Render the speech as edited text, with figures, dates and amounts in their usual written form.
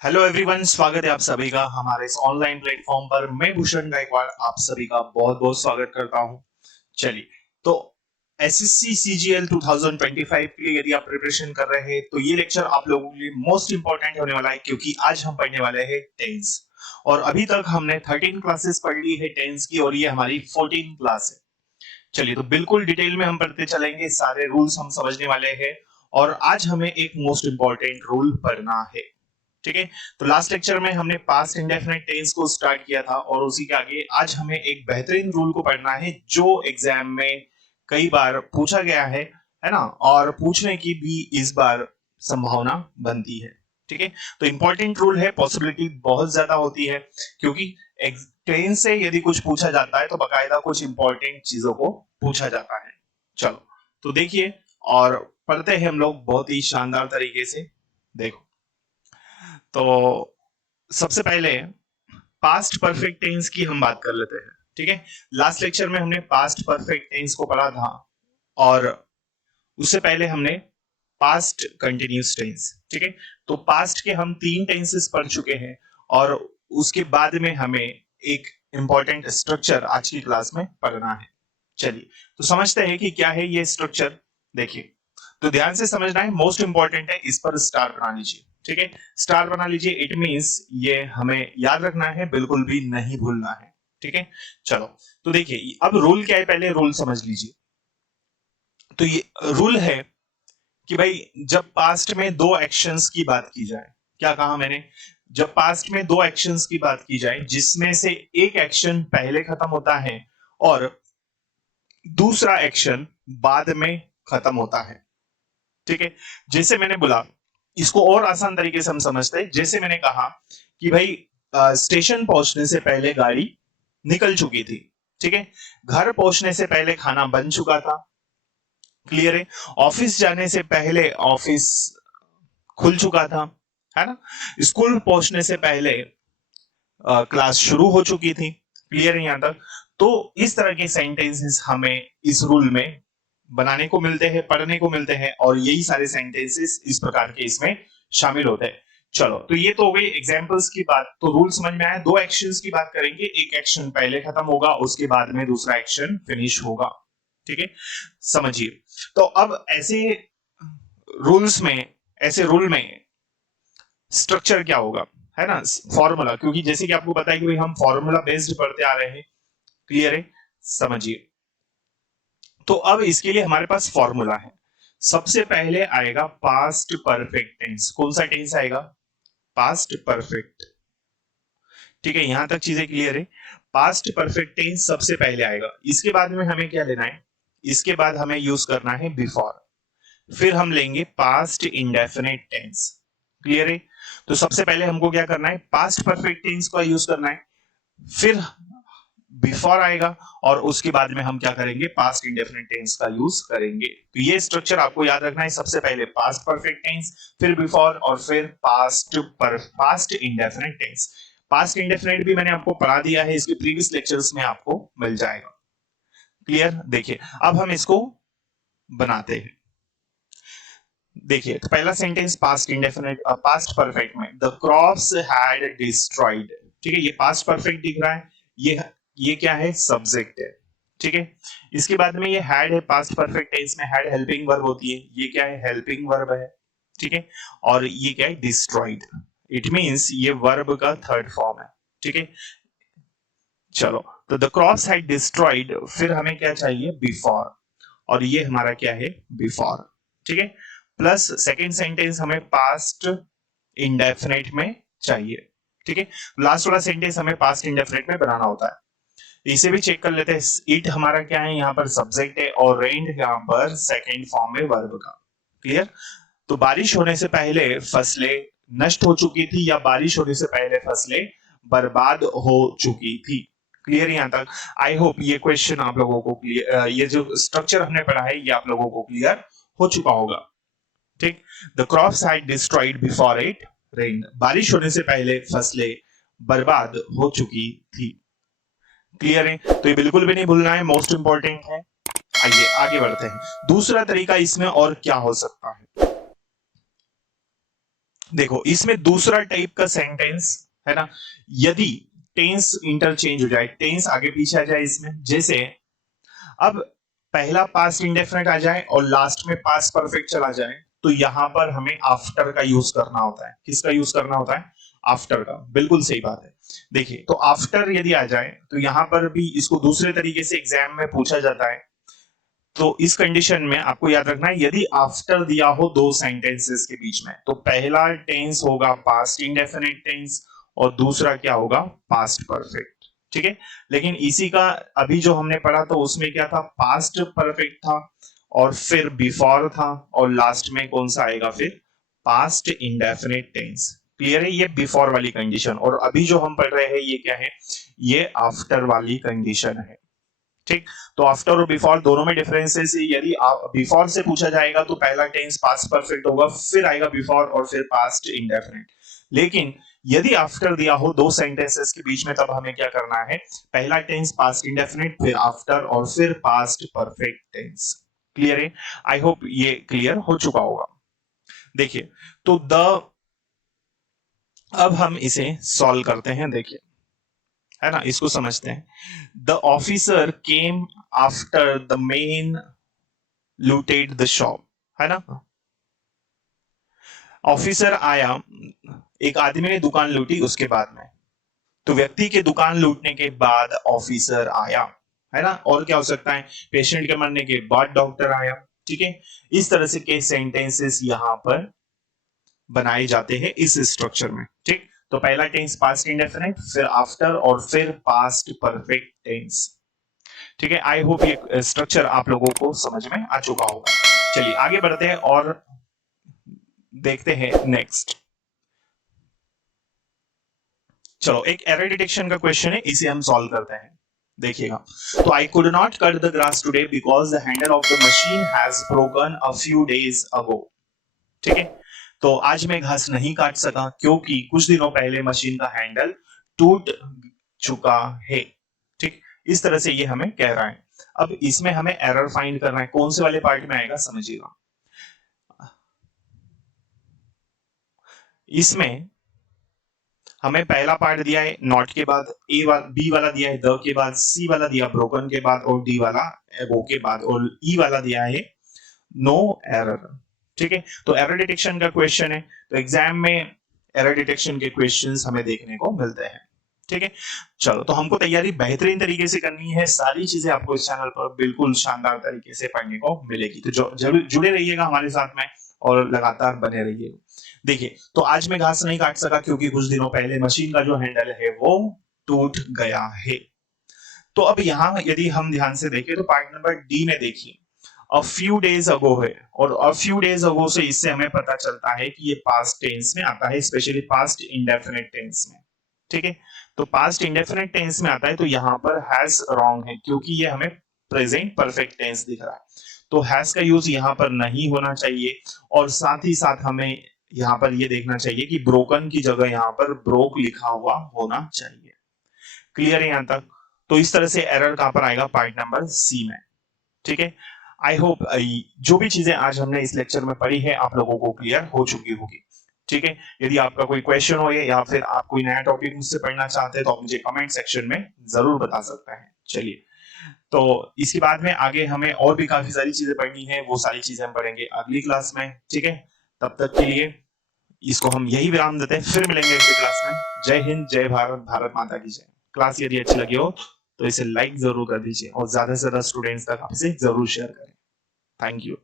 Hello everyone, स्वागत है आप सभी का हमारे इस ऑनलाइन प्लेटफॉर्म पर। मैं भूषण गायकवाड़ आप सभी का बहुत बहुत स्वागत करता हूं। चलिए, तो एसएससी सीजीएल 2025 के लिए यदि आप प्रिपरेशन कर रहे हैं तो ये लेक्चर आप लोगों के लिए मोस्ट इंपॉर्टेंट होने वाला है, क्योंकि आज हम पढ़ने वाले हैं टेंस। और अभी तक हमने 13 क्लासेस पढ़ ली है टेंस की, और ये हमारी 14 क्लास है। चलिए, तो बिल्कुल डिटेल में हम पढ़ते चलेंगे, सारे रूल्स हम समझने वाले हैं। और आज हमें एक मोस्ट इंपॉर्टेंट रूल पढ़ना है। ठीक है, तो लास्ट लेक्चर में हमने पास्ट इंडेफिनिट टेंस को स्टार्ट किया था, और उसी के आगे आज हमें एक बेहतरीन रूल को पढ़ना है जो एग्जाम में कई बार पूछा गया है ना, और पूछने की भी इस बार संभावना बनती है। ठीक है, तो इंपॉर्टेंट रूल है, पॉसिबिलिटी बहुत ज्यादा होती है, क्योंकि टेंस से यदि कुछ पूछा जाता है तो बकायदा कुछ इंपॉर्टेंट चीजों को पूछा जाता है। चलो, तो देखिए और पढ़ते हैं हम लोग बहुत ही शानदार तरीके से। देखो, तो सबसे पहले पास्ट परफेक्ट टेंस की हम बात कर लेते हैं। ठीक है, लास्ट लेक्चर में हमने पास्ट परफेक्ट टेंस को पढ़ा था, और उससे पहले हमने पास्ट कंटिन्यूस टेंस। ठीक है, तो पास्ट के हम 3 टेंसेस पढ़ चुके हैं, और उसके बाद में हमें एक इंपॉर्टेंट स्ट्रक्चर आज की क्लास में पढ़ना है। चलिए, तो समझते हैं कि क्या है ये स्ट्रक्चर। देखिए, तो ध्यान से समझना है, मोस्ट इंपॉर्टेंट है, इस पर स्टार बना लीजिए। ठीक है, स्टार बना लीजिए, इट मींस ये हमें याद रखना है, बिल्कुल भी नहीं भूलना है। ठीक है, चलो, तो देखिए अब रूल क्या है, पहले रूल समझ लीजिए। तो ये रूल है कि भाई जब पास्ट में दो एक्शंस की बात की जाए, क्या कहा मैंने, जब पास्ट में दो एक्शंस की बात की जाए जिसमें से एक एक्शन पहले खत्म होता है और दूसरा एक्शन बाद में खत्म होता है। ठीक है, जैसे मैंने बोला, इसको और आसान तरीके से हम समझते हैं। जैसे मैंने कहा कि भाई स्टेशन पहुंचने से पहले गाड़ी निकल चुकी थी। ठीक है, घर पहुंचने से पहले खाना बन चुका था। क्लियर है, ऑफिस जाने से पहले ऑफिस खुल चुका था, है ना। स्कूल पहुंचने से पहले क्लास शुरू हो चुकी थी। क्लियर है यहां तक। तो इस तरह के सेंटेंसेस हमें इस रूल में बनाने को मिलते हैं, पढ़ने को मिलते हैं, और यही सारे सेंटेंसेस इस प्रकार के इसमें शामिल होते हैं। चलो, तो ये तो हो गई एग्जांपल्स की बात। तो रूल समझ में आया। दो एक्शंस की बात करेंगे, एक एक्शन पहले खत्म होगा, उसके बाद में दूसरा एक्शन फिनिश होगा। ठीक है, समझिए। तो अब ऐसे रूल में स्ट्रक्चर क्या होगा, है ना, फॉर्मूला, क्योंकि जैसे कि आपको पता है कि भाई हम फॉर्मूला बेस्ड पढ़ते आ रहे हैं। क्लियर है, समझिए। तो अब इसके लिए हमारे पास फॉर्मूला है। सबसे पहले आएगा पास्ट परफेक्ट टेंस। कौन सा टेंस आएगा? Past perfect. ठीक है, यहां तक चीजें क्लियर है। पास्ट परफेक्ट टेंस सबसे पहले आएगा। इसके बाद में हमें क्या लेना है? इसके बाद हमें यूज करना है बिफोर। फिर हम लेंगे पास्ट इंडेफिनिट टेंस। क्लियर है, तो सबसे पहले हमको क्या करना है? पास्ट परफेक्ट टेंस का यूज करना है, फिर बिफोर आएगा, और उसके बाद में हम क्या करेंगे? पास्ट इंडेफिनिट टेंस का यूज करेंगे। तो ये स्ट्रक्चर आपको याद रखना है। सबसे पहले पास्ट परफेक्ट टेंस, फिर बिफोर, और फिर past indefinite tense. Past indefinite भी मैंने आपको पढ़ा दिया है, इसके प्रीवियस लेक्चर्स में आपको मिल जाएगा। क्लियर? देखिए, अब हम इसको बनाते हैं। देखिए, तो पहला sentence past indefinite past perfect में, द क्रॉप्स हैड डिस्ट्रॉयड। ठीक है, ये पास्ट परफेक्ट दिख रहा है, ये क्या है? सब्जेक्ट है। ठीक है, इसके बाद में ये हैड है, पास्ट परफेक्ट टेंस में हैड हेल्पिंग वर्ब होती है, ये क्या है? हेल्पिंग वर्ब है। ठीक है, और ये क्या है? डिस्ट्रॉयड। इट मींस ये वर्ब का थर्ड फॉर्म है। ठीक है, चलो, तो द क्रॉप्स हैड डिस्ट्रॉयड, फिर हमें क्या चाहिए? बिफोर, और ये हमारा क्या है? बिफोर। ठीक है, प्लस सेकेंड सेंटेंस हमें पास्ट इंडेफिनिट में चाहिए। ठीक है, लास्ट वाला सेंटेंस हमें पास्ट इंडेफिनिट में बनाना होता है। इसे भी चेक कर लेते हैं। इट हमारा क्या है? यहाँ पर सब्जेक्ट है, और रेंड यहाँ पर सेकेंड फॉर्म है वर्ब का। क्लियर? तो बारिश होने से पहले फसलें नष्ट हो चुकी थी, या बारिश होने से पहले फसलें बर्बाद हो चुकी थी। क्लियर यहां तक? आई होप ये क्वेश्चन आप लोगों को क्लियर, ये जो स्ट्रक्चर हमने पढ़ा है ये आप लोगों को क्लियर हो चुका होगा। ठीक, the crops had destroyed before it rain, बारिश होने से पहले फसलें बर्बाद हो चुकी थी। क्लियर है? तो ये बिल्कुल भी नहीं भूलना है, मोस्ट इंपॉर्टेंट है। आइए आगे बढ़ते हैं। दूसरा तरीका इसमें और क्या हो सकता है? देखो इसमें दूसरा टाइप का सेंटेंस है ना, यदि टेंस इंटरचेंज हो जाए, टेंस आगे पीछे आ जाए इसमें, जैसे अब पहला पास्ट इंडेफिनिट आ जाए और लास्ट में पास्ट परफेक्ट चला जाए, तो यहां पर हमें आफ्टर का यूज करना होता है। किसका यूज करना होता है? आफ्टर का। बिल्कुल सही बात है। देखिए तो आफ्टर यदि आ जाए तो यहां पर भी इसको दूसरे तरीके से एग्जाम में पूछा जाता है। तो इस कंडीशन में आपको याद रखना है, यदि आफ्टर दिया हो दो सेंटेंसेस के बीच में, तो पहला टेंस होगा पास्ट इंडेफिनिट टेंस और दूसरा क्या होगा? Past perfect. ठीक है, लेकिन इसी का अभी जो हमने पढ़ा तो उसमें क्या था? पास्ट परफेक्ट था और फिर बिफोर था और लास्ट में कौन सा आएगा फिर? Past indefinite tense. क्लियर है? ये बिफोर वाली कंडीशन। और अभी जो हम पढ़ रहे हैं ये क्या है? ये आफ्टर वाली कंडीशन है। ठीक, तो आफ्टर और बिफोर दोनों में डिफरेंसेस है। यदि बिफोर से पूछा जाएगा तो पहला टेंस पास्ट परफेक्ट होगा, फिर आएगा बिफोर और फिर पास्ट इंडेफिनिट। लेकिन यदि आफ्टर दिया हो दो सेंटेंसेस के बीच में, तब हमें क्या करना है? पहला टेंस पास्ट इंडेफिनिट, फिर आफ्टर और फिर पास्ट परफेक्ट टेंस। क्लियर है? आई होप ये क्लियर हो चुका होगा। देखिए तो अब हम इसे सॉल्व करते हैं। देखिए है ना, इसको समझते हैं। The officer came after the main looted the shop, है ना। ऑफिसर आया, एक आदमी ने दुकान लूटी उसके बाद में, तो व्यक्ति के दुकान लूटने के बाद ऑफिसर आया, है ना। और क्या हो सकता है? पेशेंट के मरने के बाद डॉक्टर आया। ठीक है, इस तरह से के सेंटेंसेस यहां पर बनाए जाते हैं इस स्ट्रक्चर में। ठीक, तो पहला टेंस पास्ट इंडेफिनिट, फिर आफ्टर और फिर पास्ट परफेक्ट टेंस। ठीक है, आई होप ये स्ट्रक्चर आप लोगों को समझ में आ चुका होगा। चलिए आगे बढ़ते हैं और देखते हैं नेक्स्ट। चलो एक एरर डिटेक्शन का क्वेश्चन है, इसे हम सॉल्व करते हैं। देखिएगा, तो I could not cut the grass today because the handle of the machine has broken a few days ago. ठीक है, तो आज मैं घास नहीं काट सका क्योंकि कुछ दिनों पहले मशीन का हैंडल टूट चुका है। ठीक, इस तरह से ये हमें कह रहा है। अब इसमें हमें एरर फाइंड करना है, कौन से वाले पार्ट में आएगा समझिएगा। इसमें हमें पहला पार्ट दिया है नॉट के बाद, ए वाला, बी वाला दिया है द के बाद, सी वाला दिया ब्रोकन के बाद और डी वाला एबो के बाद, और ई वाला दिया है नो एरर। ठीक है, तो एरर डिटेक्शन का क्वेश्चन है, तो एग्जाम में एरर डिटेक्शन के क्वेश्चंस हमें देखने को मिलते हैं। ठीक है, चलो तो हमको तैयारी बेहतरीन तरीके से करनी है, सारी चीजें आपको इस चैनल पर बिल्कुल शानदार तरीके से पढ़ने को मिलेगी, तो जरूर जुड़े रहिएगा हमारे साथ में और लगातार बने रहिएगा। देखिए, तो आज मैं घास नहीं काट सका क्योंकि कुछ दिनों पहले मशीन का जो हैंडल है वो टूट गया है। तो अब यहां यदि हम ध्यान से देखें तो पार्ट नंबर डी में देखिए अ फ्यू डेज अगो है, और अ फ्यू डेज अगो से इससे हमें पता चलता है कि ये पास्ट टेंस में आता है, स्पेशली पास्ट इंडेफिनिट टेंस में। ठीक है, तो पास्ट इंडेफिनिट टेंस में आता है, तो यहां पर हैज रॉन्ग है क्योंकि ये हमें प्रेजेंट परफेक्ट टेंस दिख रहा है, तो हैज का यूज यहां पर नहीं होना चाहिए। और साथ ही साथ हमें यहां पर ये देखना चाहिए कि ब्रोकन की जगह यहां पर ब्रोक लिखा हुआ होना चाहिए। क्लियर है यहां तक? तो इस तरह से एरर कहां पर आएगा? पार्ट नंबर सी में। ठीक है, आई होप जो भी चीजें आज हमने इस लेक्चर में पढ़ी है आप लोगों को क्लियर हो चुकी होगी। ठीक है, यदि आपका कोई क्वेश्चन हो या फिर आप कोई नया टॉपिक मुझसे पढ़ना चाहते हैं तो आप मुझे कमेंट सेक्शन में जरूर बता सकते हैं। चलिए, तो इसके बाद में आगे हमें और भी काफी सारी चीजें पढ़नी है, वो सारी चीजें हम पढ़ेंगे अगली क्लास में। ठीक है, तब तक के लिए इसको हम यही विराम देते हैं, फिर मिलेंगे अगली क्लास में। जय हिंद, जय भारत, भारत माता की जय। क्लास यदि अच्छी लगी हो तो इसे लाइक जरूर कर दीजिए और ज्यादा से ज्यादा स्टूडेंट्स तक आप इसे जरूर शेयर करें। Thank you.